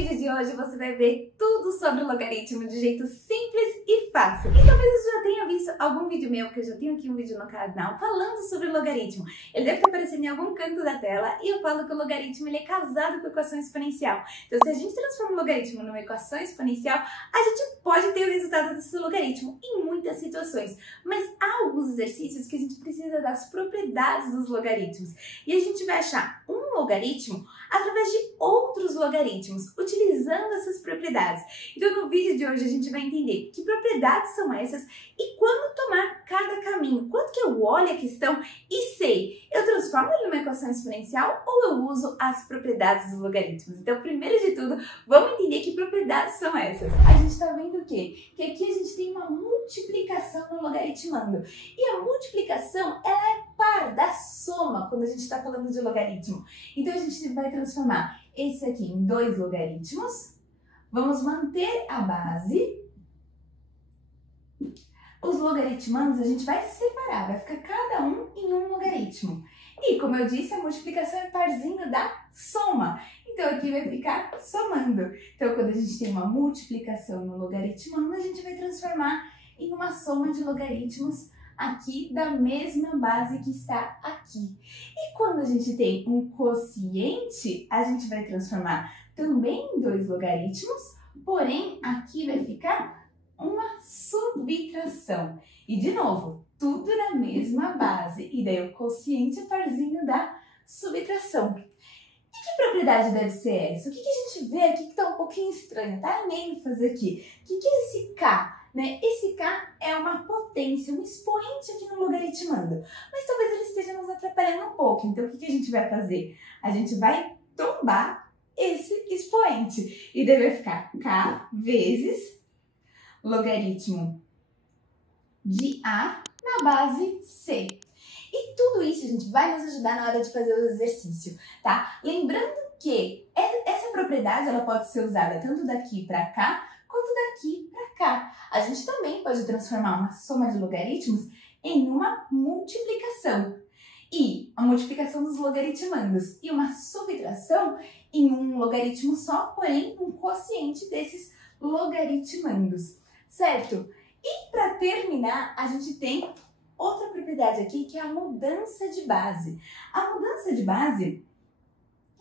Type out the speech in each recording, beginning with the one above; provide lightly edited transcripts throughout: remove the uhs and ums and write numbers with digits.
vídeo de hoje você vai ver tudo sobre o logaritmo de jeito simples e fácil. E talvez você já tenha visto algum vídeo meu, porque eu já tenho aqui um vídeo no canal falando sobre o logaritmo. Ele deve estar aparecendo em algum canto da tela e eu falo que o logaritmo ele é casado com a equação exponencial. Então se a gente transforma o logaritmo numa equação exponencial, a gente pode ter o resultado desse logaritmo em muitas situações. Mas há alguns exercícios que a gente precisa das propriedades dos logaritmos. E a gente vai achar um logaritmo através de outros logaritmos, utilizando essas propriedades. Então no vídeo de hoje a gente vai entender que propriedades são essas e quando tomar cada caminho. Quando que eu olho a questão e sei, eu transformo ele numa equação exponencial ou eu uso as propriedades dos logaritmos? Então primeiro de tudo, vamos entender que propriedades são essas. A gente está vendo o quê? Que aqui a gente tem uma multiplicação no logaritmando. E a multiplicação, ela é par da soma quando a gente está falando de logaritmo. Então a gente vai transformar esse aqui em dois logaritmos. Vamos manter a base. Os logaritmandos a gente vai separar, vai ficar cada um em um logaritmo. E como eu disse, a multiplicação é parzinho da soma. Então aqui vai ficar somando. Então quando a gente tem uma multiplicação no logaritmando, a gente vai transformar em uma soma de logaritmos aqui da mesma base que está aqui. E quando a gente tem um quociente, a gente vai transformar também em dois logaritmos, porém aqui vai ficar uma subtração. E de novo, tudo na mesma base. E daí o quociente é parzinho da subtração. E que propriedade deve ser essa? O que a gente vê aqui que está um pouquinho estranho? Tá em ênfase aqui. O que é esse K? Né? Esse K é uma potência, um expoente aqui no logaritmando. Mas talvez ele esteja nos atrapalhando um pouco. Então o que a gente vai fazer? A gente vai tombar esse expoente. E daí vai ficar K vezes logaritmo de A na base C. E tudo isso, gente, vai nos ajudar na hora de fazer o exercício, tá? Lembrando que essa propriedade, ela pode ser usada tanto daqui para cá, quanto daqui para cá. A gente também pode transformar uma soma de logaritmos em uma multiplicação. E a multiplicação dos logaritmandos e uma subtração em um logaritmo só, porém um quociente desses logaritmandos, certo? E para terminar, a gente tem outra propriedade aqui, que é a mudança de base. A mudança de base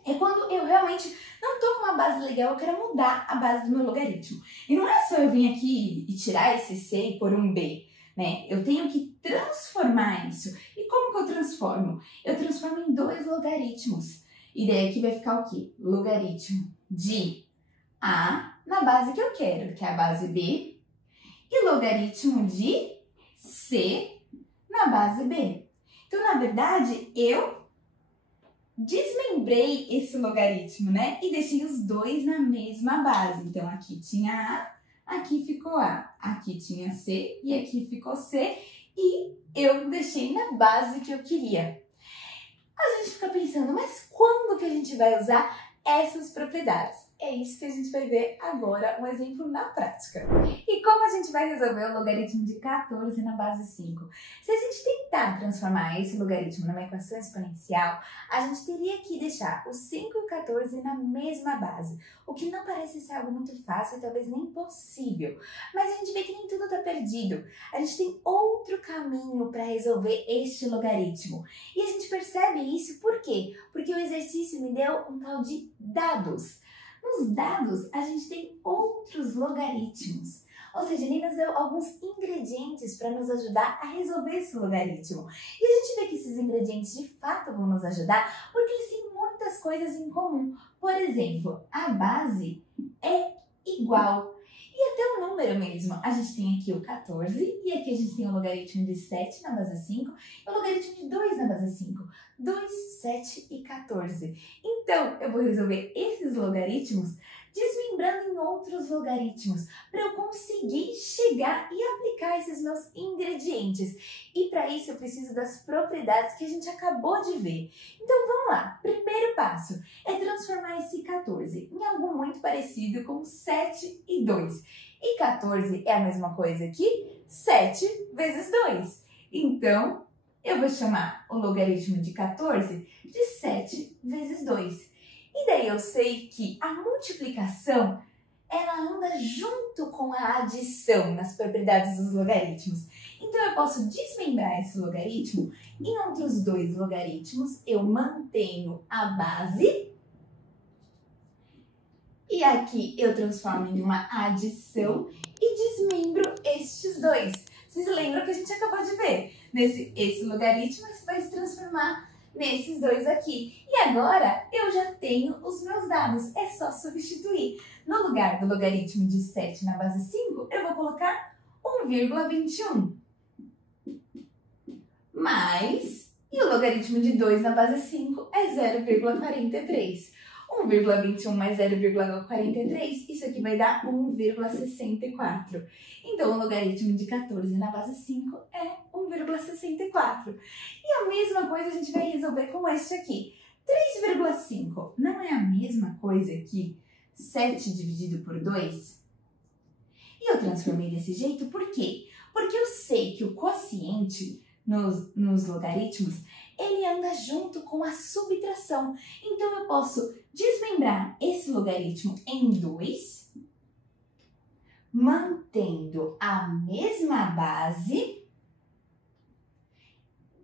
é quando eu realmente não estou com uma base legal, eu quero mudar a base do meu logaritmo. E não é só eu vir aqui e tirar esse C e pôr um B, né? Eu tenho que transformar isso. E como que eu transformo? Eu transformo em dois logaritmos. E daí aqui vai ficar o quê? Logaritmo de A na base que eu quero, que é a base B, e logaritmo de C na base B. Então, na verdade, eu desmembrei esse logaritmo, né? E deixei os dois na mesma base. Então, aqui tinha A, aqui ficou A. Aqui tinha C e aqui ficou C. E eu deixei na base que eu queria. A gente fica pensando, mas quando que a gente vai usar essas propriedades? É isso que a gente vai ver agora, um exemplo na prática. E como a gente vai resolver o logaritmo de 14 na base 5? Se a gente tentar transformar esse logaritmo numa equação exponencial, a gente teria que deixar os 5 e o 14 na mesma base, o que não parece ser algo muito fácil e talvez nem possível. Mas a gente vê que nem tudo está perdido. A gente tem outro caminho para resolver este logaritmo. E a gente percebe isso por quê? Porque o exercício me deu um tal de dados. Nos dados, a gente tem outros logaritmos, ou seja, ele nos deu alguns ingredientes para nos ajudar a resolver esse logaritmo. E a gente vê que esses ingredientes de fato vão nos ajudar porque eles têm muitas coisas em comum. Por exemplo, a base é igual. E até o número mesmo, a gente tem aqui o 14 e aqui a gente tem o logaritmo de 7 na base 5 e o logaritmo de 2 na base 5. 2, 7 e 14. Então, eu vou resolver esses logaritmos desmembrando em outros logaritmos para eu conseguir chegar e aplicar esses meus ingredientes. E para isso eu preciso das propriedades que a gente acabou de ver. Então vamos lá, primeiro passo é transformar esse 14 em algo muito parecido com 7 e 2. E 14 é a mesma coisa que 7 vezes 2. Então, eu vou chamar o logaritmo de 14 de 7 vezes 2. E daí eu sei que a multiplicação, ela anda junto com a adição nas propriedades dos logaritmos. Então, eu posso desmembrar esse logaritmo em outros dois logaritmos. Eu mantenho a base. E aqui eu transformo em uma adição e desmembro estes dois. Vocês lembram que a gente acabou de ver? Esse logaritmo vai se transformar nesses dois aqui. E agora eu já tenho os meus dados. É só substituir. No lugar do logaritmo de 7 na base 5, eu vou colocar 1,21. E o logaritmo de 2 na base 5 é 0,43. 1,21 mais 0,43, isso aqui vai dar 1,64. Então, o logaritmo de 14 na base 5 é 1,64. E a mesma coisa a gente vai resolver com este aqui. 3,5 não é a mesma coisa que 7 dividido por 2? E eu transformei desse jeito por quê? Porque eu sei que o quociente nos logaritmos, ele anda junto com a subtração. Então, eu posso desmembrar esse logaritmo em 2, mantendo a mesma base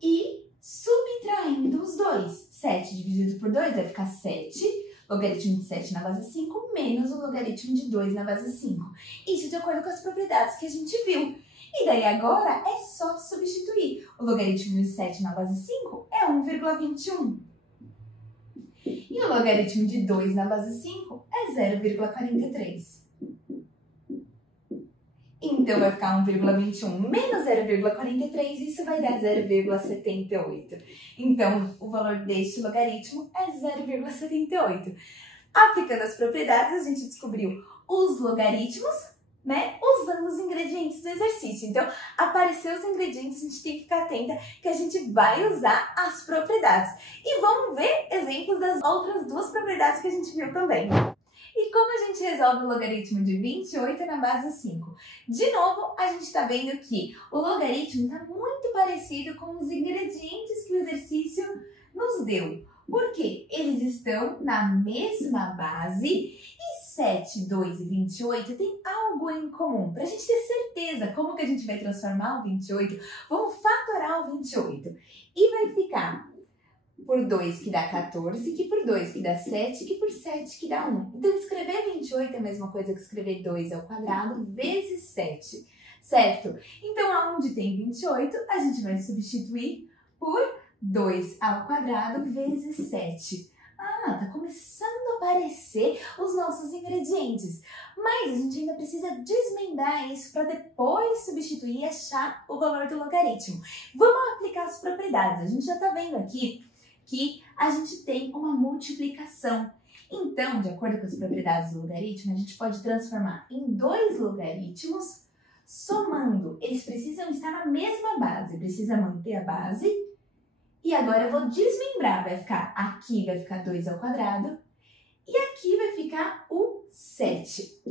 e subtraindo os dois. 7 dividido por 2 vai ficar 7, logaritmo de 7 na base 5, menos o logaritmo de 2 na base 5. Isso de acordo com as propriedades que a gente viu. E daí agora é só substituir. O logaritmo de 7 na base 5 é 1,21. E o logaritmo de 2 na base 5 é 0,43. Então vai ficar 1,21 menos 0,43, isso vai dar 0,78. Então o valor deste logaritmo é 0,78. Aplicando as propriedades, a gente descobriu os logaritmos, né, usando os ingredientes do exercício. Então, apareceu os ingredientes, a gente tem que ficar atenta que a gente vai usar as propriedades. E vamos ver exemplos das outras duas propriedades que a gente viu também. E como a gente resolve o logaritmo de 28 na base 5? De novo, a gente está vendo que o logaritmo está muito parecido com os ingredientes que o exercício nos deu. Por quê? Eles estão na mesma base e 7, 2 e 28 tem algo em comum. Para a gente ter certeza como que a gente vai transformar o 28, vamos fatorar o 28. E vai ficar por 2 que dá 14, que por 2 que dá 7, que por 7 que dá 1. Então, escrever 28 é a mesma coisa que escrever 2 ao quadrado vezes 7, certo? Então, aonde tem 28, a gente vai substituir por 2 ao quadrado vezes 7. Ah, tá começando a aparecer os nossos ingredientes. Mas a gente ainda precisa desmembrar isso para depois substituir e achar o valor do logaritmo. Vamos aplicar as propriedades. A gente já está vendo aqui que a gente tem uma multiplicação. Então, de acordo com as propriedades do logaritmo, a gente pode transformar em dois logaritmos somando. Eles precisam estar na mesma base, precisa manter a base. E agora eu vou desmembrar, aqui vai ficar 2 ao quadrado e aqui vai ficar o 7.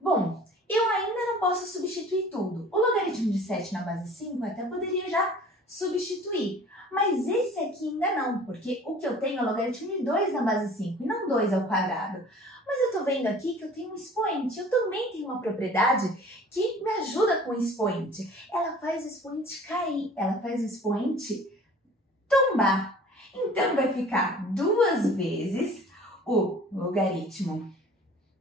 Bom, eu ainda não posso substituir tudo. O logaritmo de 7 na base 5 até poderia já substituir, mas esse aqui ainda não, porque o que eu tenho é o logaritmo de 2 na base 5 e não 2 ao quadrado. Mas eu tô vendo aqui que eu tenho um expoente, eu também tenho uma propriedade que me ajuda com o expoente. Ela faz o expoente cair, ela faz o expoente tombar. Então, vai ficar 2 vezes o logaritmo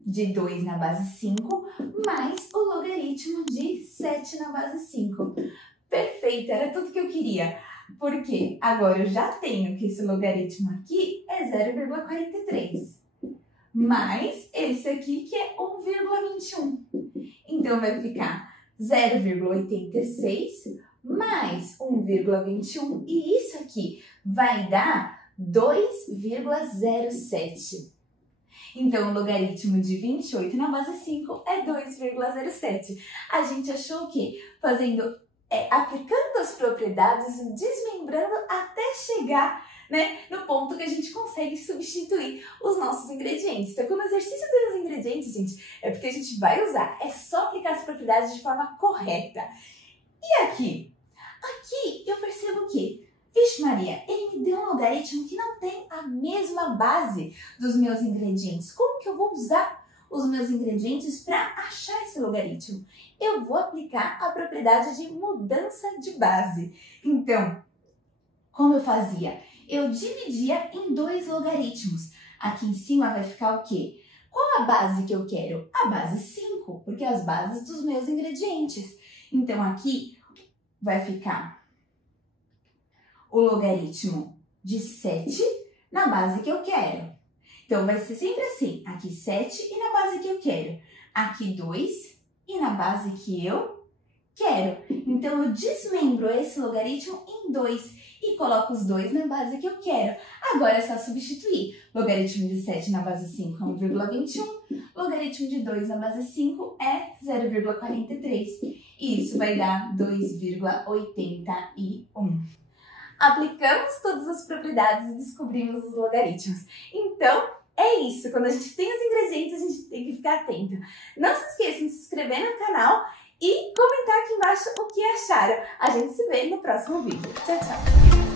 de 2 na base 5 mais o logaritmo de 7 na base 5. Perfeito, era tudo que eu queria. Porque agora eu já tenho que esse logaritmo aqui é 0,43. Mais esse aqui que é 1,21. Então, vai ficar 0,86 mais 1,21 e isso aqui vai dar 2,07. Então, o logaritmo de 28 na base 5 é 2,07. A gente achou que aplicando as propriedades, desmembrando até chegar, né, no ponto que a gente consegue substituir os nossos ingredientes. Então, como exercício dos ingredientes, gente, é porque a gente vai usar. É só aplicar as propriedades de forma correta. E aqui? Aqui eu percebo que Vixe Maria, ele me deu um logaritmo que não tem a mesma base dos meus ingredientes. Como que eu vou usar os meus ingredientes para achar esse logaritmo? Eu vou aplicar a propriedade de mudança de base. Então, como eu fazia? Eu dividia em 2 logaritmos. Aqui em cima vai ficar o quê? Qual a base que eu quero? A base 5, porque é as bases dos meus ingredientes. Então, aqui vai ficar o logaritmo de 7 na base que eu quero. Então, vai ser sempre assim. Aqui 7 e na base que eu quero. Aqui 2 e na base que eu quero. Então, eu desmembro esse logaritmo em 2 e coloco os 2 na base que eu quero. Agora é só substituir. Logaritmo de 7 na base 5 é 1,21. Logaritmo de 2 na base 5 é 0,43. E isso vai dar 2,81. Aplicamos todas as propriedades e descobrimos os logaritmos. Então, é isso. Quando a gente tem os ingredientes, a gente tem que ficar atento. Não se esqueçam de se inscrever no canal e comentar aqui embaixo o que acharam. A gente se vê no próximo vídeo. Tchau, tchau!